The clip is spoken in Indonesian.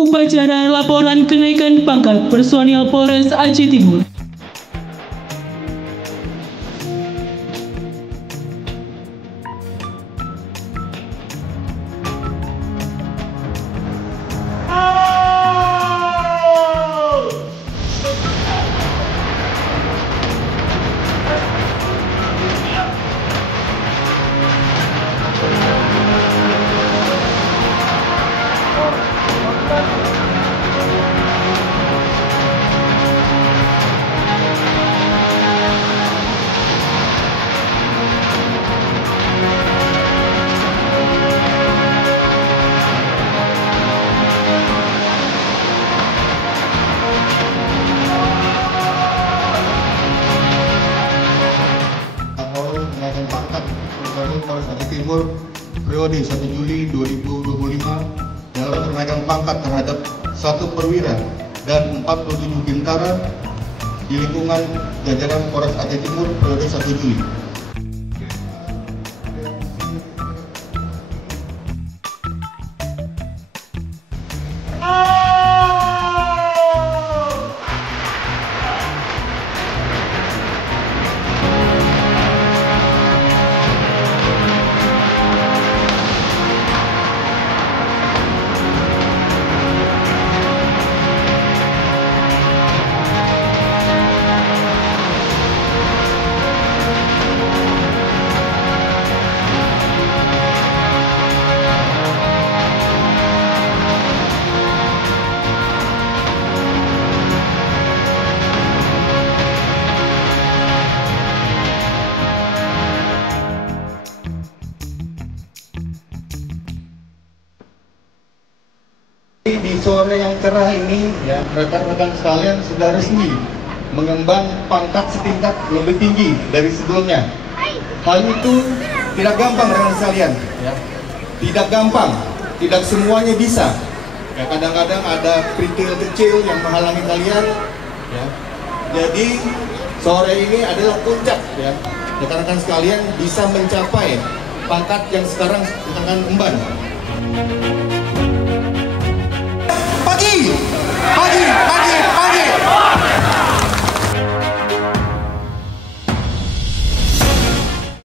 Upacara laporan kenaikan pangkat personil Polres Aceh Timur. Kenaikan pangkat personil Polres Aceh Timur periode 1 Juli 2025 dalam kenaikan pangkat terhadap 1 perwira dan 47 bintara di lingkungan jajaran Polres Aceh Timur periode 1 Juli. Di sore yang cerah ini, ya, rekan-rekan sekalian sudah resmi mengemban pangkat setingkat lebih tinggi dari sebelumnya. Hal itu tidak gampang, rekan sekalian. Ya. Tidak gampang, tidak semuanya bisa. Ya, kadang-kadang ada kerikil kecil yang menghalangi kalian. Ya. Jadi sore ini adalah puncak, ya. Rekan-rekan sekalian bisa mencapai pangkat yang sekarang tengah emban.